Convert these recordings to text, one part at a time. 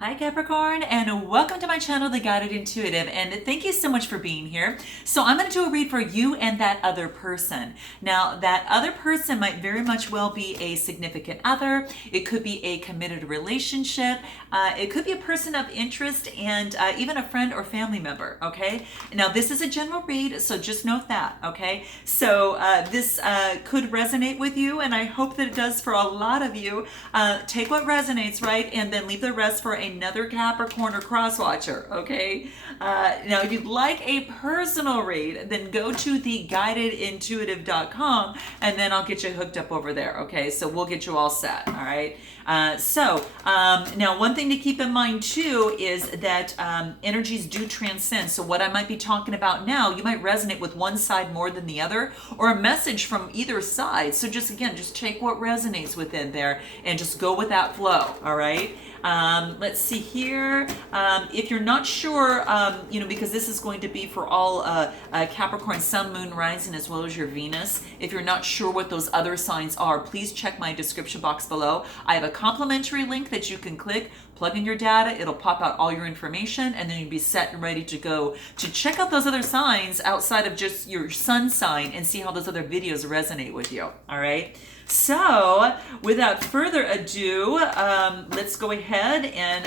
Hi Capricorn, and welcome to my channel, The Guided Intuitive, and thank you so much for being here. So I'm going to do a read for you and that other person. Now, that other person might very much well be a significant other. It could be a committed relationship. It could be a person of interest and even a friend or family member, okay? Now, this is a general read, so just note that, okay? So this could resonate with you, and I hope that it does for a lot of you. Take what resonates, right? And then leave the rest for another Capricorn or cross watcher, okay? Now, if you'd like a personal read, then go to theguidedintuitive.com and then I'll get you hooked up over there, okay? So we'll get you all set, all right? Now one thing to keep in mind too is that energies do transcend. So what I might be talking about now, you might resonate with one side more than the other, or a message from either side. So just take what resonates within there and just go with that flow, all right? Let's see here. If you're not sure, because this is going to be for all Capricorn, Sun, Moon, Rising, as well as your Venus. If you're not sure what those other signs are, please check my description box below. I have a complimentary link that you can click, plug in your data, it'll pop out all your information, and then you'll be set and ready to go to check out those other signs outside of just your sun sign and see how those other videos resonate with you, all right? So, without further ado, let's go ahead and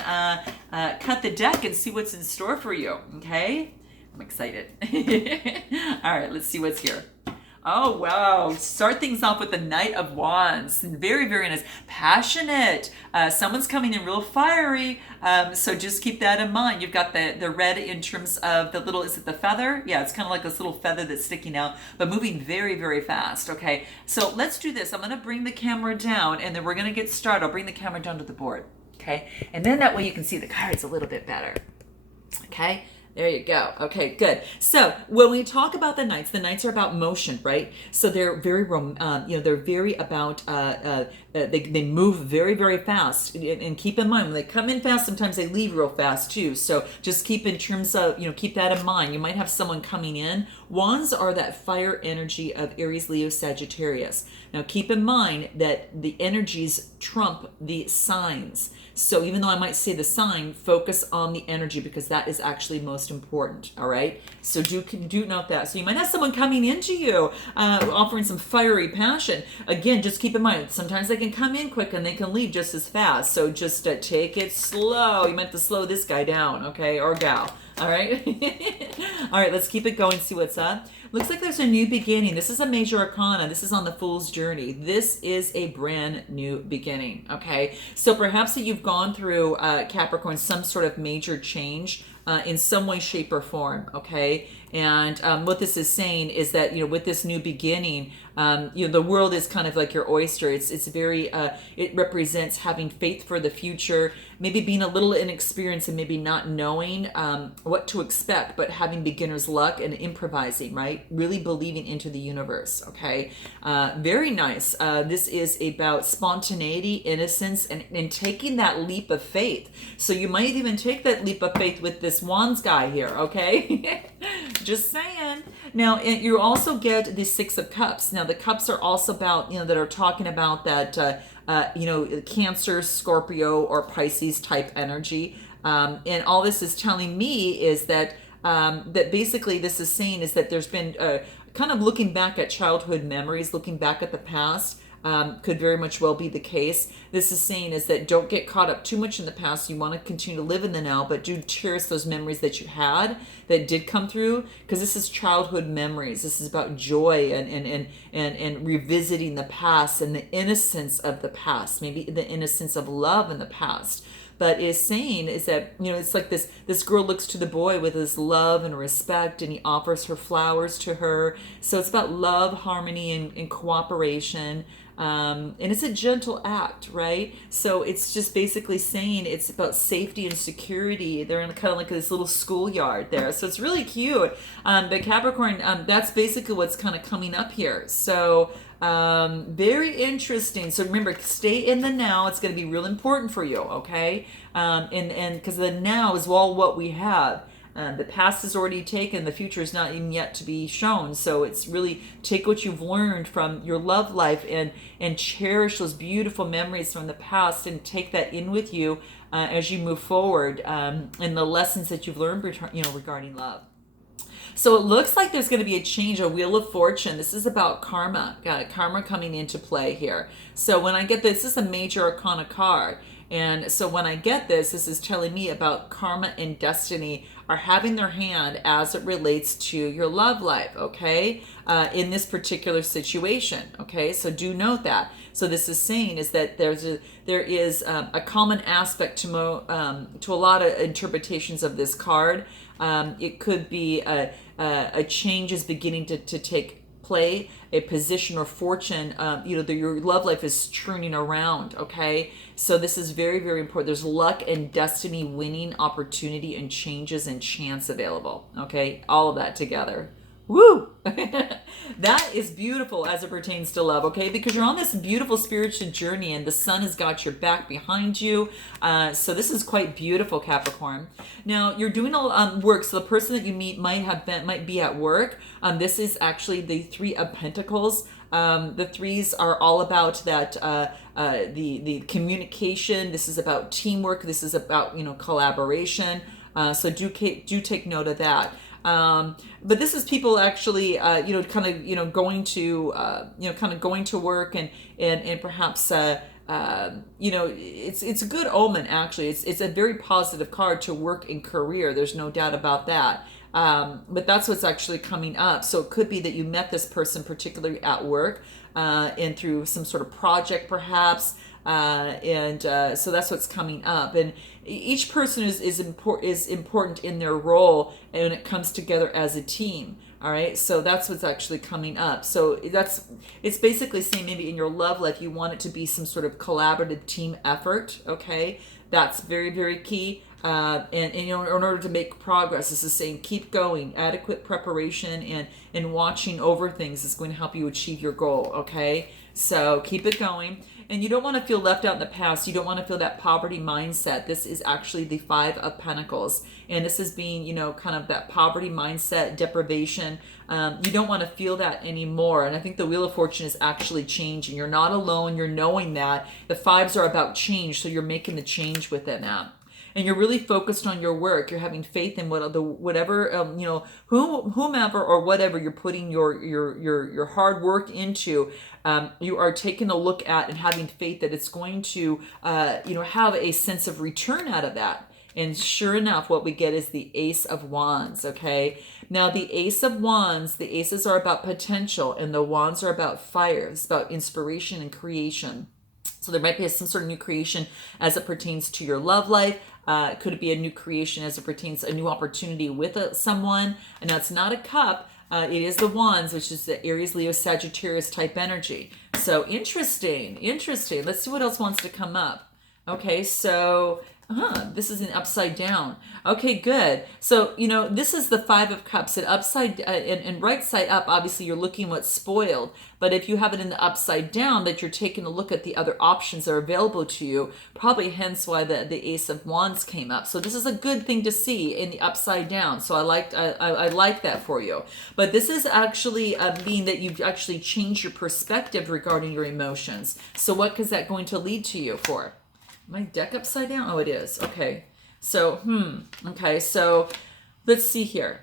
cut the deck and see what's in store for you, okay? I'm excited. All right, let's see what's here. Oh, wow. Start things off with the Knight of Wands. Very, very nice. Passionate. Someone's coming in real fiery. So just keep that in mind. You've got the red in terms of the little, is it the feather? Yeah, it's kind of like this little feather that's sticking out, but moving very, very fast. Okay, so let's do this. I'm going to bring the camera down and then we're going to get started. I'll bring the camera down to the board. Okay, and then that way you can see the cards a little bit better. Okay. There you go. Okay, good. So when we talk about the knights are about motion, right? So they're very, they're very about, they move very, very fast. And keep in mind, when they come in fast, sometimes they leave real fast too. So just keep in terms of, keep that in mind. You might have someone coming in. Wands are that fire energy of Aries, Leo, Sagittarius. Now keep in mind that the energies trump the signs. So even though I might say the sign, focus on the energy because that is actually most important, all right? So do note that. So you might have someone coming into you, offering some fiery passion. Again, just keep in mind, sometimes they can come in quick and they can leave just as fast. So just take it slow. You might have to slow this guy down, okay, or gal. All right. All right, let's keep it going, see what's up. Looks like there's a new beginning. This is a major arcana. This is on the Fool's Journey. This is a brand new beginning, okay? So perhaps that you've gone through, Capricorn, some sort of major change in some way, shape, or form, okay? And what this is saying is that, with this new beginning, the world is kind of like your oyster. It's very, it represents having faith for the future, maybe being a little inexperienced and maybe not knowing what to expect, but having beginner's luck and improvising, right? Really believing into the universe, okay? Very nice. This is about spontaneity, innocence, and taking that leap of faith. So you might even take that leap of faith with this Wands guy here, okay? Just saying. Now, you also get the Six of Cups. Now, the cups are also about, that are talking about that, Cancer, Scorpio, or Pisces type energy. And all this is telling me is that, that basically this is saying is that there's been kind of looking back at childhood memories, looking back at the past. Could very much well be the case. This is saying is that don't get caught up too much in the past. You want to continue to live in the now, but do cherish those memories that you had that did come through, because this is childhood memories. This is about joy and revisiting the past and the innocence of the past, maybe the innocence of love in the past. But is saying is that, it's like this girl looks to the boy with his love and respect, and he offers her flowers to her. So it's about love, harmony, and cooperation. And it's a gentle act, right? So it's just basically saying it's about safety and security. They're in kind of like this little schoolyard there. So it's really cute. But Capricorn, that's basically what's kind of coming up here. So very interesting. So remember, stay in the now. It's going to be real important for you, okay? And because the now is all what we have. The past is already taken. The future is not even yet to be shown. So it's really take what you've learned from your love life and cherish those beautiful memories from the past and take that in with you as you move forward in the lessons that you've learned, regarding love. So it looks like there's going to be a change, a wheel of fortune. This is about karma. Got it, karma coming into play here. So when I get this is a major arcana card. And so when I get this is telling me about karma and destiny are having their hand as it relates to your love life, okay? In this particular situation, okay? So do note that. So this is saying is that there is a common aspect to a lot of interpretations of this card. It could be a change is beginning to take play, a position or fortune, your love life is churning around, okay? So this is very, very important. There's luck and destiny, winning, opportunity, and changes and chance available, okay? All of that together. Woo! That is beautiful as it pertains to love, okay? Because you're on this beautiful spiritual journey and the sun has got your back behind you. So this is quite beautiful, Capricorn. Now, you're doing a work. So the person that you meet might be at work. This is actually the Three of Pentacles. The threes are all about that, the communication. This is about teamwork. This is about, collaboration. So do take note of that. But this is people actually, going to work and perhaps, it's a good omen actually. It's a very positive card to work and career. There's no doubt about that. But that's what's actually coming up. So it could be that you met this person particularly at work, and through some sort of project perhaps. So that's what's coming up, and each person is important in their role, and when it comes together as a team. All right, so that's what's actually coming up. So it's basically saying maybe in your love life you want it to be some sort of collaborative team effort. Okay, that's very, very key. In order to make progress, this is saying keep going. Adequate preparation and watching over things is going to help you achieve your goal. Okay, so keep it going. And you don't want to feel left out in the past. You don't want to feel that poverty mindset. This is actually the Five of Pentacles. And this is being, kind of that poverty mindset, deprivation. You don't want to feel that anymore. And I think the Wheel of Fortune is actually changing. You're not alone. You're knowing that. The fives are about change. So you're making the change within that. And you're really focused on your work. You're having faith in whatever whomever or whatever you're putting your hard work into. You are taking a look at and having faith that it's going to have a sense of return out of that. And sure enough, what we get is the Ace of Wands. Okay. Now the Ace of Wands, the aces are about potential, and the wands are about fire. It's about inspiration and creation. So there might be some sort of new creation as it pertains to your love life. Could it be a new creation as it pertains to a new opportunity with someone? And now it's not a cup. It is the wands, which is the Aries, Leo, Sagittarius type energy. So interesting. Let's see what else wants to come up. Okay, so this is an upside down. Okay, good. So, this is the Five of Cups. And upside and right side up, obviously you're looking what's spoiled. But if you have it in the upside down, that you're taking a look at the other options that are available to you, probably hence why the Ace of Wands came up. So this is a good thing to see in the upside down. So I like that for you. But this is actually being that you've actually changed your perspective regarding your emotions. So what is that going to lead to you for? My deck upside down? Oh, it is. Okay. So, okay. So let's see here.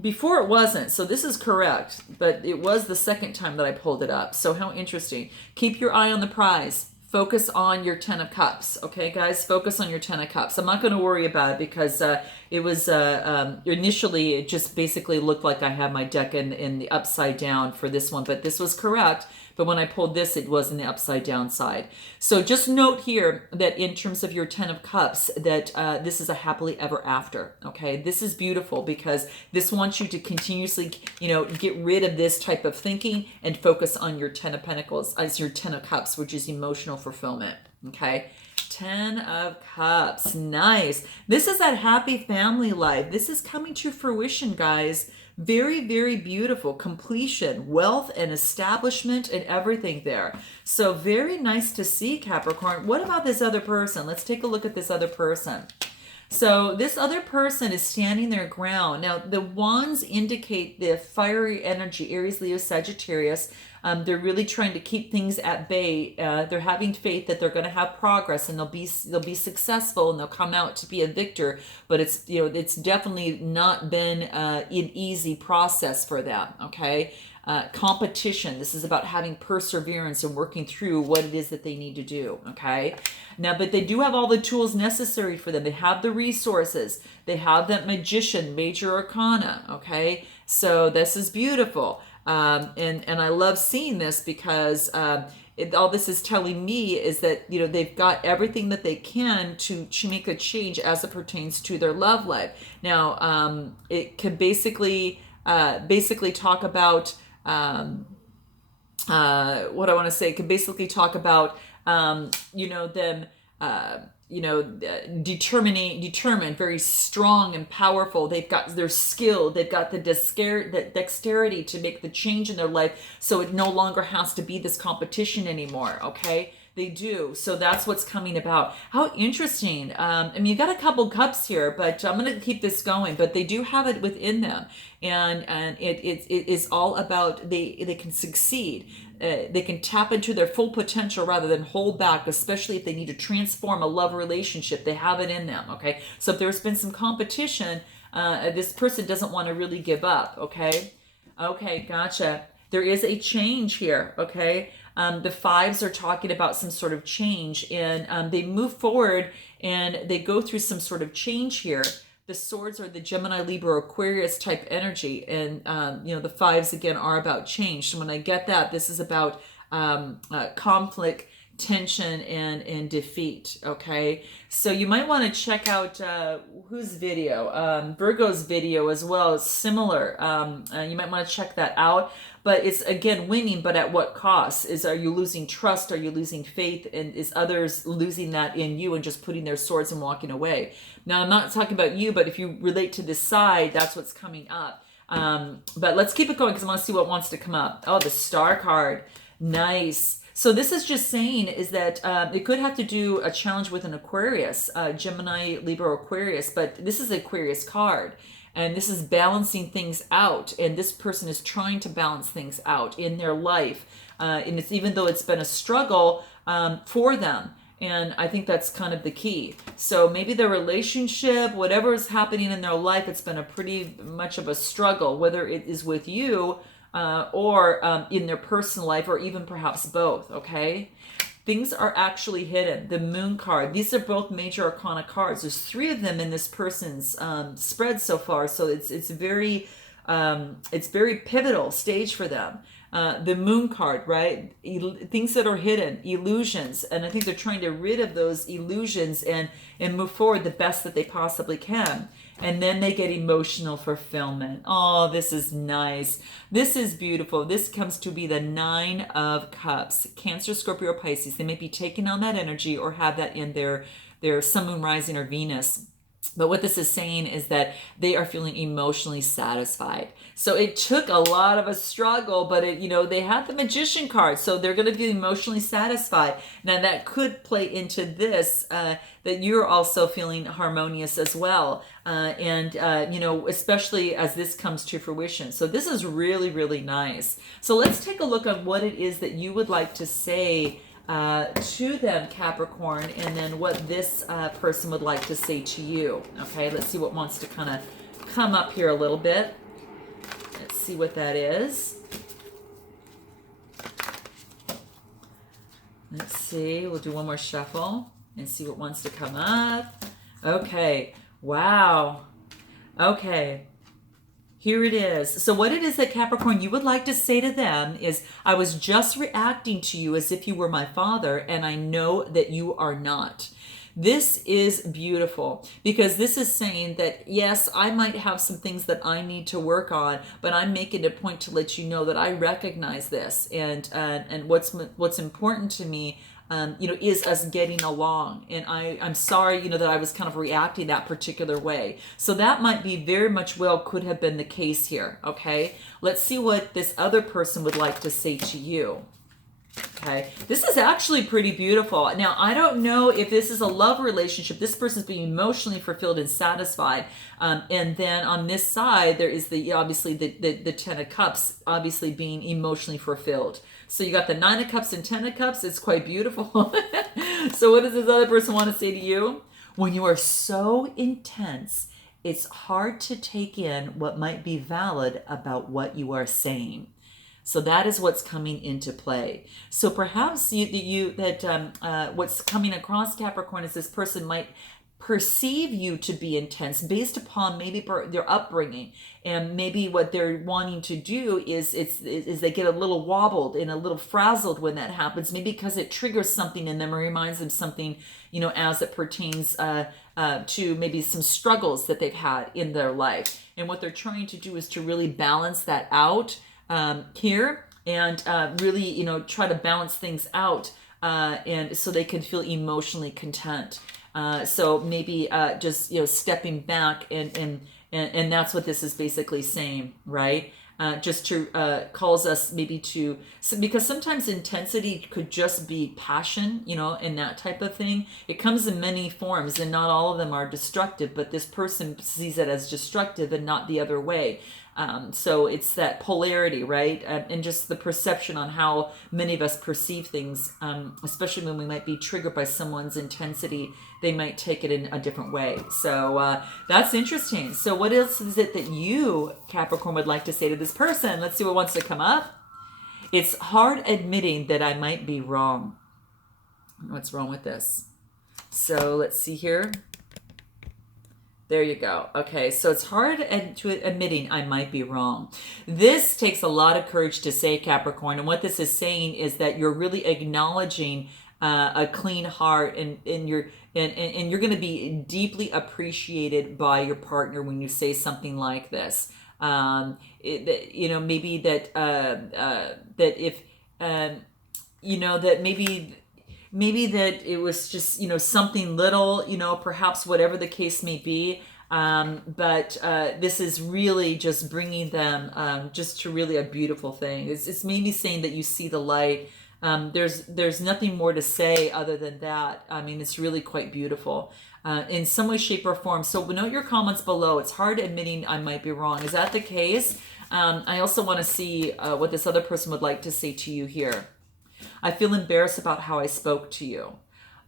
Before it wasn't. So this is correct, but it was the second time that I pulled it up. So how interesting. Keep your eye on the prize. Focus on your 10 of Cups. Okay, guys, focus on your 10 of Cups. I'm not going to worry about it because it was initially, it just basically looked like I had my deck in the upside down for this one, but this was correct. But when I pulled this, it was in the upside down side. So just note here that in terms of your 10 of Cups, that this is a happily ever after. Okay, this is beautiful because this wants you to continuously, get rid of this type of thinking and focus on your 10 of Pentacles as your 10 of Cups, which is emotional fulfillment. Okay, 10 of Cups. Nice. This is that happy family life. This is coming to fruition, guys. Very, very beautiful. Completion, wealth, and establishment, and everything there. So very nice to see, Capricorn. What about this other person? Let's take a look at this other person. So this other person is standing their ground. Now, the wands indicate the fiery energy, Aries, Leo, Sagittarius. They're really trying to keep things at bay. They're having faith that they're going to have progress and they'll be successful and they'll come out to be a victor. But it's, you know, it's definitely not been an easy process for them. Okay. Competition. This is about having perseverance and working through what it is that they need to do. Okay. Now, but they do have all the tools necessary for them. They have the resources. They have that magician, major arcana. Okay. So this is beautiful. And I love seeing this because all this is telling me is that, you know, they've got everything that they can to make a change as it pertains to their love life. Now, it could basically talk about what I want to say. It could basically talk about you know, them. You know, determined, very strong and powerful. They've got their skill. They've got the dexterity to make the change in their life, so it no longer has to be this competition anymore. Okay, they do. So that's what's coming about. How interesting. I mean, you got a couple cups here, but I'm going to keep this going. But they do have it within them, and it is all about they can succeed. They can tap into their full potential rather than hold back, especially if they need to transform a love relationship. They have it in them. Okay, so if there's been some competition, this person doesn't want to really give up. Okay, gotcha. There is a change here. Okay, the fives are talking about some sort of change, and they move forward and they go through some sort of change here. The swords are the Gemini, Libra, Aquarius type energy. And, you know, the fives, again, are about change. So when I get that, this is about conflict, tension, and defeat. Okay. So you might want to check out whose video? Virgo's video as well. It's similar. You might want to check that out. But it's, again, winning, but at what cost? Are you losing trust? Are you losing faith? And is others losing that in you and just putting their swords and walking away? Now, I'm not talking about you, but if you relate to this side, that's what's coming up. But let's keep it going because I want to see what wants to come up. Oh, the Star card. Nice. So this is just saying is that it could have to do a challenge with an Aquarius, Gemini, Libra, Aquarius, but this is an Aquarius card. And this is balancing things out. And this person is trying to balance things out in their life. And it's even though it's been a struggle for them. And I think that's kind of the key. So maybe their relationship, whatever is happening in their life, it's been a pretty much of a struggle, whether it is with you or in their personal life, or even perhaps both. Okay. Things are actually hidden. The Moon card. These are both major arcana cards. There's 3 of them in this person's spread so far. So it's very pivotal stage for them. The Moon card, right? Things that are hidden, illusions. And I think they're trying to rid of those illusions and move forward the best that they possibly can. And then they get emotional fulfillment. Oh, this is nice. This is beautiful. This comes to be the 9 of Cups. Cancer, Scorpio, Pisces. They may be taking on that energy or have that in their Sun, Moon, Rising, or Venus. But what this is saying is that they are feeling emotionally satisfied. So it took a lot of a struggle, but they have the Magician card, so they're going to be emotionally satisfied. Now that could play into this, that you're also feeling harmonious as well. Especially as this comes to fruition. So this is really, really nice. So let's take a look at what it is that you would like to say to them, Capricorn, and then what this person would like to say to you. Okay, let's see what wants to kind of come up here a little bit. Let's see what that is. Let's see, we'll do one more shuffle and see what wants to come up. Okay, wow. Okay. Here it is. So what it is that Capricorn, you would like to say to them is, I was just reacting to you as if you were my father, and I know that you are not. This is beautiful because this is saying that, yes, I might have some things that I need to work on, but I'm making a point to let you know that I recognize this. And what's important to me is us getting along. And I'm sorry, that I was kind of reacting that particular way. So that might be very much could have been the case here. Okay. Let's see what this other person would like to say to you. Okay, this is actually pretty beautiful. Now, I don't know if this is a love relationship. This person's being emotionally fulfilled and satisfied. And then on this side, there is the obviously the Ten of Cups, obviously being emotionally fulfilled. So you got the Nine of Cups and Ten of Cups. It's quite beautiful. So what does this other person want to say to you? When you are so intense, it's hard to take in what might be valid about what you are saying. So that is what's coming into play. So perhaps what's coming across, Capricorn, is this person might perceive you to be intense based upon maybe their upbringing, and maybe what they're wanting to do is they get a little wobbled and a little frazzled when that happens, maybe because it triggers something in them or reminds them something, as it pertains to maybe some struggles that they've had in their life. And what they're trying to do is to really balance that out here, and really, try to balance things out, and so they can feel emotionally content. So maybe just stepping back, and that's what this is basically saying, right? Just to calls us maybe to, because sometimes intensity could just be passion, and that type of thing. It comes in many forms, and not all of them are destructive, but this person sees it as destructive and not the other way. So it's that polarity, right? And just the perception on how many of us perceive things, especially when we might be triggered by someone's intensity, they might take it in a different way. So that's interesting. So what else is it that you, Capricorn, would like to say to this person? Let's see what wants to come up. It's hard admitting that I might be wrong. What's wrong with this? So let's see here. There you go. Okay, so it's hard to admitting I might be wrong. This takes a lot of courage to say, Capricorn, and what this is saying is that you're really acknowledging a clean heart, and you're going to be deeply appreciated by your partner when you say something like this. Maybe that if that maybe that it was just, something little, perhaps whatever the case may be. But this is really just bringing them just to really a beautiful thing. It's maybe saying that you see the light. There's nothing more to say other than that. I mean, it's really quite beautiful in some way, shape, or form. So note your comments below. It's hard admitting I might be wrong. Is that the case? I also want to see what this other person would like to say to you here. I feel embarrassed about how I spoke to you.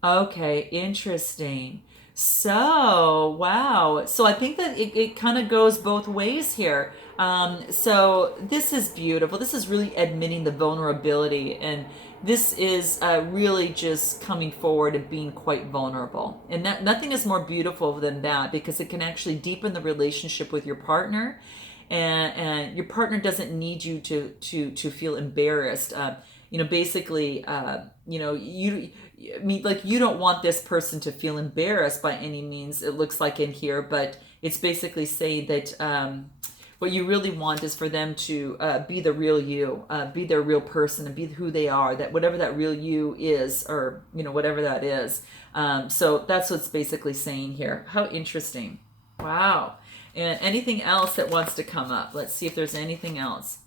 Okay, interesting. So, wow. So I think that it kind of goes both ways here. So this is beautiful. This is really admitting the vulnerability. And this is really just coming forward and being quite vulnerable. And that nothing is more beautiful than that, because it can actually deepen the relationship with your partner. And your partner doesn't need you to feel embarrassed. Basically, you don't want this person to feel embarrassed by any means, it looks like in here, but it's basically saying that what you really want is for them to be the real you, be their real person, and be who they are, that whatever that real you is, or, whatever that is. So that's what's basically saying here. How interesting. Wow. And anything else that wants to come up? Let's see if there's anything else.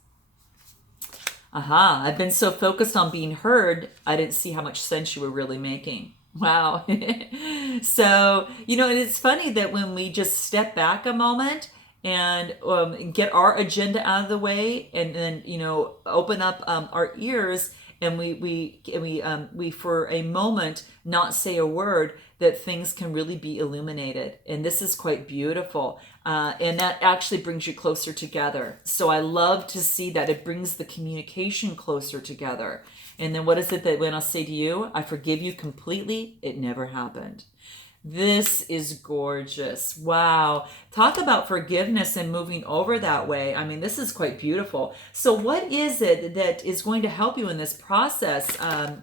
Aha, I've been so focused on being heard, I didn't see how much sense you were really making. Wow. So, and it's funny that when we just step back a moment and get our agenda out of the way, and then, open up our ears, and we for a moment not say a word, that things can really be illuminated. And this is quite beautiful. And that actually brings you closer together. So I love to see that it brings the communication closer together. And then what is it that when I say to you, I forgive you completely, it never happened. This is gorgeous. Wow. Talk about forgiveness and moving over that way. I mean, this is quite beautiful. So what is it that is going to help you in this process?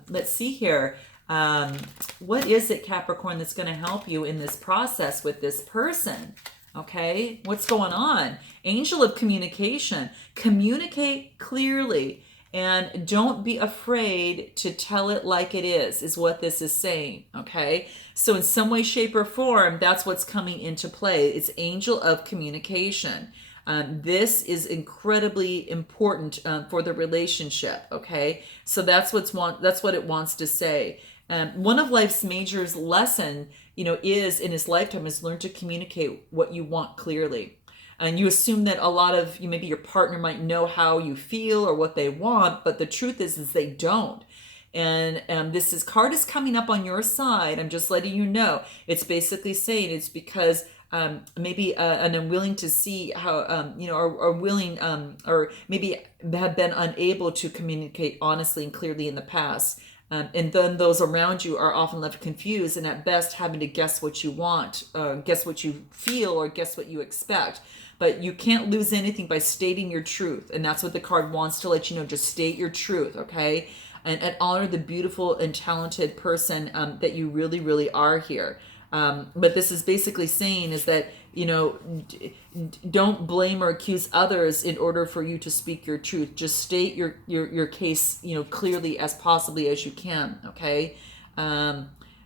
Let's see here. What is it, Capricorn, that's going to help you in this process with this person? Okay, what's going on? Angel of communication. Communicate clearly, and don't be afraid to tell it like it is what this is saying. Okay, so in some way, shape, or form, that's what's coming into play. It's angel of communication. This is incredibly important for the relationship. Okay, so that's what it wants to say. One of life's major lesson, is in his lifetime is learn to communicate what you want clearly. And you assume that a lot of you, maybe your partner might know how you feel or what they want, but the truth is they don't. And this card is coming up on your side. I'm just letting you know. It's basically saying it's because maybe and unwilling to see how or willing or maybe have been unable to communicate honestly and clearly in the past. And then those around you are often left confused and at best having to guess what you want, guess what you feel, or guess what you expect. But you can't lose anything by stating your truth. And that's what the card wants to let you know. Just state your truth, okay? And honor the beautiful and talented person that you really, really are here. But this is basically saying is that, don't blame or accuse others in order for you to speak your truth. Just state your case, clearly as possibly as you can, okay?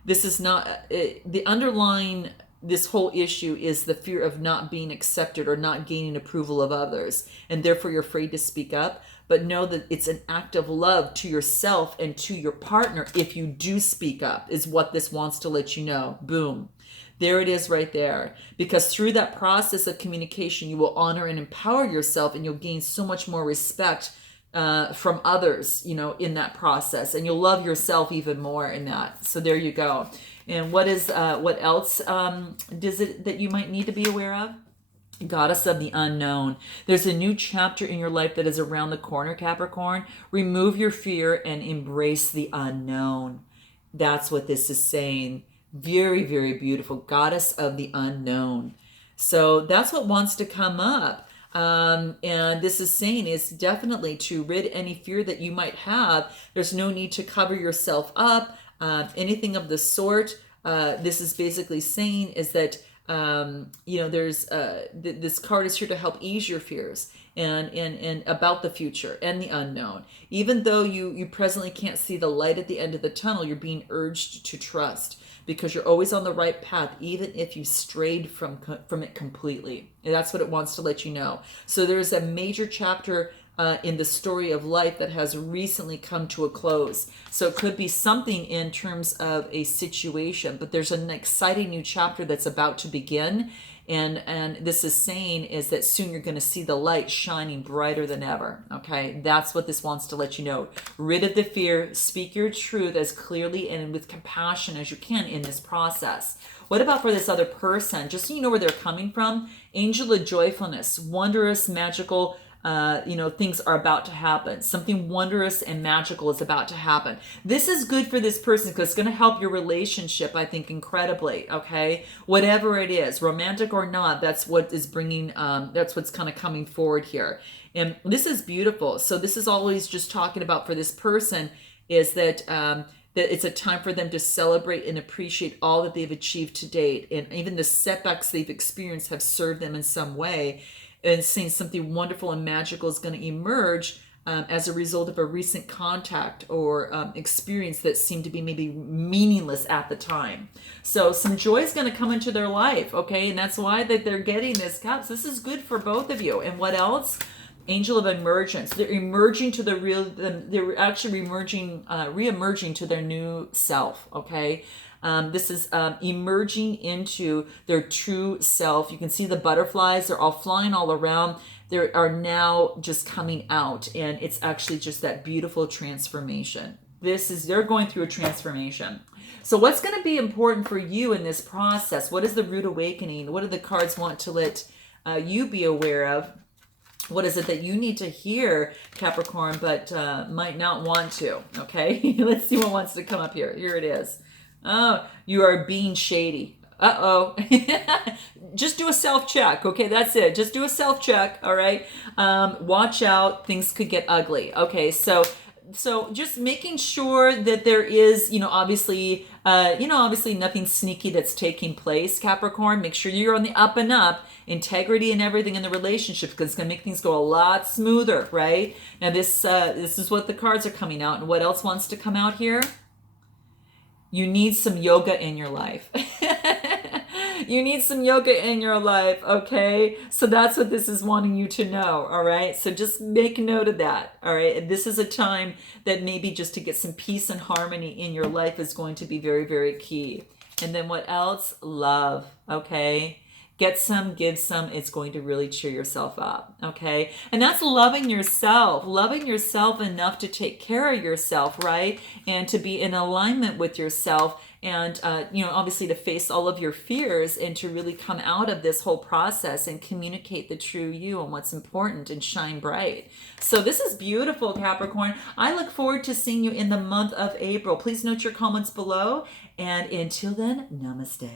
This is not, the underlying, this whole issue is the fear of not being accepted or not gaining approval of others. And therefore you're afraid to speak up. But know that it's an act of love to yourself and to your partner if you do speak up, is what this wants to let you know. Boom. There it is right there. Because through that process of communication, you will honor and empower yourself, and you'll gain so much more respect from others, in that process. And you'll love yourself even more in that. So there you go. And what else does it that you might need to be aware of? Goddess of the unknown. There's a new chapter in your life that is around the corner, Capricorn. Remove your fear and embrace the unknown. That's what this is saying. Very, very beautiful. Goddess of the unknown. So that's what wants to come up. And this is saying is definitely to rid any fear that you might have. There's no need to cover yourself up. Anything of the sort. This is basically saying is that there's this card is here to help ease your fears and about the future and the unknown. Even though you presently can't see the light at the end of the tunnel, you're being urged to trust because you're always on the right path, even if you strayed from it completely. And that's what it wants to let you know. So there's a major chapter in the story of life that has recently come to a close. So it could be something in terms of a situation, but there's an exciting new chapter that's about to begin. And this is saying is that soon you're going to see the light shining brighter than ever. Okay, that's what this wants to let you know. Rid of the fear, speak your truth as clearly and with compassion as you can in this process. What about for this other person? Just so you know where they're coming from, angel of joyfulness, wondrous, magical, things are about to happen. Something wondrous and magical is about to happen. This is good for this person because it's going to help your relationship, I think, incredibly. Okay, whatever it is, romantic or not, that's what is bringing. That's what's kind of coming forward here, and this is beautiful. So this is always just talking about for this person is that. That it's a time for them to celebrate and appreciate all that they've achieved to date, and even the setbacks they've experienced have served them in some way. And saying something wonderful and magical is going to emerge as a result of a recent contact or experience that seemed to be maybe meaningless at the time. So some joy is going to come into their life, okay? And that's why that they're getting this cups. This is good for both of you. And what else? Angel of emergence. They're emerging to the real. They're actually re-emerging to their new self, okay? This is emerging into their true self. You can see the butterflies. They're all flying all around. They are now just coming out. And it's actually just that beautiful transformation. They're going through a transformation. So what's going to be important for you in this process? What is the root awakening? What do the cards want to let you be aware of? What is it that you need to hear, Capricorn, but might not want to? Okay, let's see what wants to come up here. Here it is. Oh, you are being shady. Uh-oh. Just do a self-check. Okay, that's it. Just do a self-check, all right? Watch out. Things could get ugly. Okay, so just making sure that there is, obviously nothing sneaky that's taking place, Capricorn. Make sure you're on the up and up, integrity and everything in the relationship, because it's going to make things go a lot smoother, right? Now this is what the cards are coming out. And what else wants to come out here? You need some yoga in your life. You need some yoga in your life, okay? So that's what this is wanting you to know, all right? So just make note of that, all right? This is a time that maybe just to get some peace and harmony in your life is going to be very, very key. And then what else? Love, okay? Get some, give some. It's going to really cheer yourself up, okay? And that's loving yourself enough to take care of yourself, right? And to be in alignment with yourself, and obviously to face all of your fears and to really come out of this whole process and communicate the true you and what's important and shine bright. So this is beautiful, Capricorn. I look forward to seeing you in the month of April. Please note your comments below, and until then, namaste.